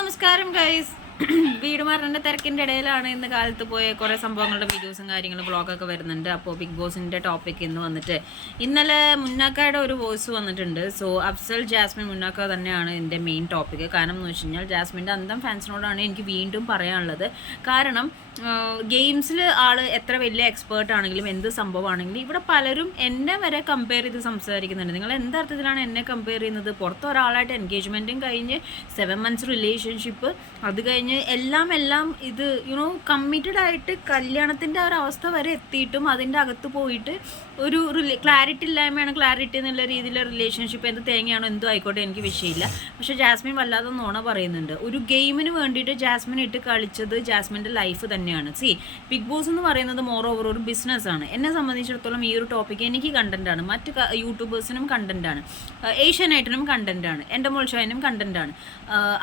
നമസ്കാരം ഗൈസ്. വീട് മാറുന്ന തിരക്കിൻ്റെ ഇടയിലാണ് ഇന്ന് കാലത്ത് പോയ കുറേ സംഭവങ്ങളുടെ വീഡിയോസും കാര്യങ്ങളും വ്ളോഗൊക്കെ വരുന്നുണ്ട്. അപ്പോൾ ബിഗ് ബോസിൻ്റെ ടോപ്പിക് ഇന്ന് വന്നിട്ട് ഇന്നലെ മുന്നാക്കയുടെ ഒരു വോയിസ് വന്നിട്ടുണ്ട്. സോ അഫ്സൽ ജാസ്മിൻ മുന്നാക്ക തന്നെയാണ് എൻ്റെ മെയിൻ ടോപ്പിക്. കാരണം എന്ന് വെച്ച് കഴിഞ്ഞാൽ ജാസ്മിൻ്റെ അന്തം ഫാൻസിനോടാണ് എനിക്ക് വീണ്ടും പറയാനുള്ളത്. കാരണം ഗെയിംസിൽ ആൾ എത്ര വലിയ എക്സ്പേർട്ട് ആണെങ്കിലും എന്ത് സംഭവമാണെങ്കിലും ഇവിടെ പലരും എന്നെ വരെ കമ്പയർ ചെയ്ത് സംസാരിക്കുന്നുണ്ട്. നിങ്ങൾ എന്തർത്ഥത്തിലാണ് എന്നെ കമ്പയർ ചെയ്യുന്നത്? പുറത്ത് ഒരാളായിട്ട് എൻഗേജ്മെൻറ്റും കഴിഞ്ഞ് 7 months റിലേഷൻഷിപ്പ്, അത് കഴിഞ്ഞ് എല്ലാം ഇത് കമ്മിറ്റഡ് ആയിട്ട് കല്യാണത്തിൻ്റെ ഒരു അവസ്ഥ വരെ എത്തിയിട്ടും അതിൻ്റെ അകത്ത് പോയിട്ട് ഒരു ക്ലാരിറ്റി ഇല്ലായ്മയാണ് ക്ലാരിറ്റി എന്നുള്ള രീതിയിലുള്ള റിലേഷൻഷിപ്പ്. എന്ത് തേങ്ങയാണോ എന്തോ ആയിക്കോട്ടെ, എനിക്ക് വിഷയമില്ല. പക്ഷേ ജാസ്മിൻ വല്ലാതെ നുണ പറയുന്നുണ്ട്. ഒരു ഗെയിമിന് വേണ്ടിയിട്ട് ജാസ്മിൻ ഇട്ട് കളിച്ചത് ജാസ്മിൻ്റെ ലൈഫ് തന്നെയാണ്. ബിഗ് ബോസ് എന്ന് പറയുന്നത് മോർ ഓവർ ഒരു ബിസിനസ്സാണ്. എന്നെ സംബന്ധിച്ചിടത്തോളം ഈ ഒരു ടോപ്പിക്ക് എനിക്ക് കണ്ടൻറ്റാണ്, മറ്റ് യൂട്യൂബേഴ്സിനും കണ്ടൻറ്റാണ്, ഏഷ്യാനെറ്റിനും കണ്ടൻറ്റാണ്, എൻ്റെ മോൾഷായനും കണ്ടൻറ്റാണ്.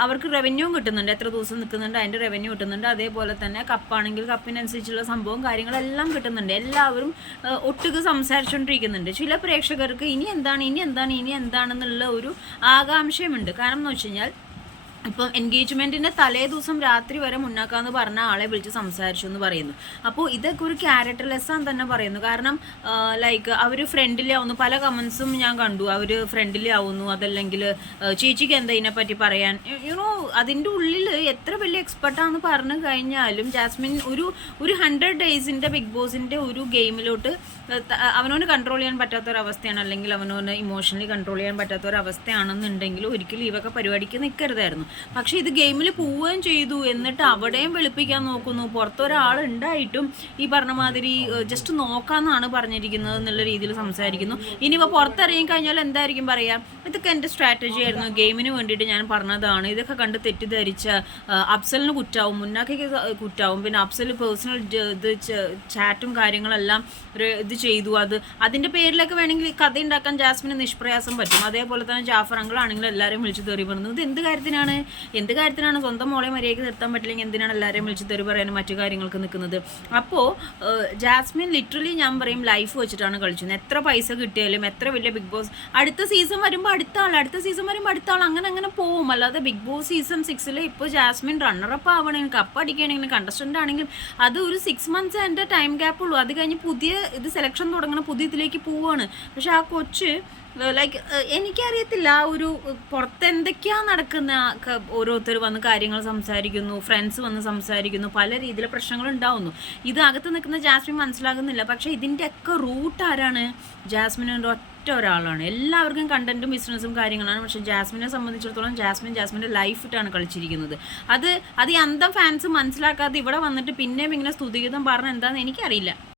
അവർക്ക് റവന്യൂ കിട്ടുന്നുണ്ട്, എത്ര ദിവസം നിൽക്കുന്നുണ്ട് അതിൻ്റെ റവന്യൂ കിട്ടുന്നുണ്ട്. അതേപോലെ തന്നെ കപ്പാണെങ്കിൽ കപ്പിനനുസരിച്ചുള്ള സംഭവം കാര്യങ്ങളെല്ലാം കിട്ടുന്നുണ്ട്. എല്ലാവരും ഒട്ടുക്ക് സംസാരിച്ചുകൊണ്ടിരിക്കുന്നുണ്ട്. ചില പ്രേക്ഷകർക്ക് ഇനി എന്താണെന്നുള്ള ഒരു ആകാംക്ഷയുമുണ്ട്. കാരണം എന്ന് വെച്ച് കഴിഞ്ഞാൽ ഇപ്പം എൻഗേജ്മെൻറ്റിൻ്റെ തലേ ദിവസം രാത്രി വരെ മുന്നാക്കാന്ന് പറഞ്ഞ ആളെ വിളിച്ച് സംസാരിച്ചു എന്ന് പറയുന്നു. അപ്പോൾ ഇതൊക്കെ ഒരു ക്യാരക്ടർ ലെസ്സാന്ന് തന്നെ പറയുന്നു. കാരണം ലൈക്ക് അവർ ഫ്രണ്ട്ലി ആവുന്നു, പല കമൻസും ഞാൻ കണ്ടു. അവർ ഫ്രണ്ട്ലി ആവുന്നു, അതല്ലെങ്കിൽ ചേച്ചിക്ക് എന്താ ഇതിനെപ്പറ്റി പറയാൻ. അതിൻ്റെ ഉള്ളിൽ എത്ര വലിയ എക്സ്പെർട്ടാന്ന് പറഞ്ഞു കഴിഞ്ഞാലും ജാസ്മിൻ ഒരു 100 days ബിഗ് ബോസിൻ്റെ ഒരു ഗെയിമിലോട്ട് അവനോന് കൺട്രോൾ ചെയ്യാൻ പറ്റാത്തൊരവസ്ഥയാണ്, അല്ലെങ്കിൽ അവനോന് ഇമോഷണലി കൺട്രോൾ ചെയ്യാൻ പറ്റാത്തൊരവസ്ഥയാണെന്നുണ്ടെങ്കിൽ ഒരിക്കലും ഇവൊക്കെ പരിപാടിക്ക് നിൽക്കരുതായിരുന്നു. പക്ഷേ ഇത് ഗെയിമിൽ പോവുകയും ചെയ്തു, എന്നിട്ട് അവിടെയും വെളുപ്പിക്കാൻ നോക്കുന്നു. പുറത്തൊരാളുണ്ടായിട്ടും ഈ പറഞ്ഞ മാതിരി ജസ്റ്റ് നോക്കാമെന്നാണ് പറഞ്ഞിരിക്കുന്നത് എന്നുള്ള രീതിയിൽ സംസാരിക്കുന്നു. ഇനിയിപ്പോൾ പുറത്തിറങ്ങി കഴിഞ്ഞാൽ എന്തായിരിക്കും പറയുക? ഇതൊക്കെ എൻ്റെ സ്ട്രാറ്റജി ആയിരുന്നു, ഗെയിമിന് വേണ്ടിയിട്ട് ഞാൻ പറഞ്ഞതാണ്. ഇതൊക്കെ കണ്ട് തെറ്റിദ്ധരിച്ച അഫ്സലിന് കുറ്റാവും, മുന്നാക്കയ്ക്ക് കുറ്റാവും. പിന്നെ അഫ്സൽ പേഴ്സണൽ ഇത് ചാറ്റും കാര്യങ്ങളെല്ലാം ഇത് ചെയ്തു. അതിൻ്റെ പേരിലൊക്കെ വേണമെങ്കിൽ കഥ ഉണ്ടാക്കാൻ ജാസ്മിന് നിഷ്പ്രയാസം പറ്റും. അതേപോലെ തന്നെ ജാഫർ അങ്കിൾ ആണെങ്കിലും എല്ലാവരെയും വിളിച്ച് തെറി പറഞ്ഞു. ഇത് എന്ത് കാര്യത്തിനാണ് സ്വന്തം മോളെ മര്യാദയ്ക്ക് നിർത്താൻ പറ്റില്ലെങ്കിൽ എന്തിനാണ് എല്ലാവരെയും വിളിച്ച് തെറി പറയാനും മറ്റു കാര്യങ്ങൾക്ക് നിൽക്കുന്നത്? അപ്പോൾ ജാസ്മിൻ ലിറ്ററലി ഞാൻ പറയും ലൈഫ് വെച്ചിട്ടാണ് കളിച്ചത്. എത്ര പൈസ കിട്ടിയാലും, എത്ര വലിയ ബിഗ് ബോസ് അടുത്ത സീസൺ വരുമ്പോൾ അടുത്ത ആൾ അങ്ങനെ പോവും. അല്ലാതെ ബിഗ് ബോസ് സീസൺ 6 ഇപ്പോൾ ജാസ്മിൻ റണ്ണറപ്പ് ആവണമെങ്കിൽ, കപ്പ് അടിക്കുകയാണെങ്കിലും, കണ്ടസ്റ്റൻ്റ് ആണെങ്കിലും അത് ഒരു 6 months എൻ്റെ ടൈം ഗ്യാപ്പ് ഉള്ളൂ. അത് കഴിഞ്ഞ് പുതിയ ഇത് സെലക്ഷൻ തുടങ്ങണം, പുതിയ ഇതിലേക്ക് പോവുകയാണ്. പക്ഷെ ആ കൊച്ച് ലൈക്ക് എനിക്കറിയത്തില്ല, ഒരു പുറത്ത് എന്തൊക്കെയാണ് നടക്കുന്ന, ഓരോരുത്തർ വന്ന് കാര്യങ്ങൾ സംസാരിക്കുന്നു, ഫ്രണ്ട്സ് വന്ന് സംസാരിക്കുന്നു, പല രീതിയിലെ പ്രശ്നങ്ങൾ ഉണ്ടാവുന്നു. ഇത് അകത്ത് നിൽക്കുന്ന ജാസ്മിൻ മനസ്സിലാകുന്നില്ല. പക്ഷേ ഇതിൻ്റെയൊക്കെ റൂട്ട് ആരാണ്? ജാസ്മിൻ്റെ ഒരാളാണ്. എല്ലാവർക്കും കണ്ടന്റും ബിസിനസ്സും കാര്യങ്ങളാണ്. പക്ഷേ ജാസ്മിനെ സംബന്ധിച്ചിടത്തോളം ജാസ്മിൻ്റെ ലൈഫിട്ടാണ് കളിച്ചിരിക്കുന്നത്. അത് ഈ അന്തം ഫാൻസ് മനസ്സിലാക്കാതെ ഇവിടെ വന്നിട്ട് പിന്നെയും ഇങ്ങനെ സ്തുതിഗീതം പറഞ്ഞ എന്താണെന്ന് എനിക്കറിയില്ല.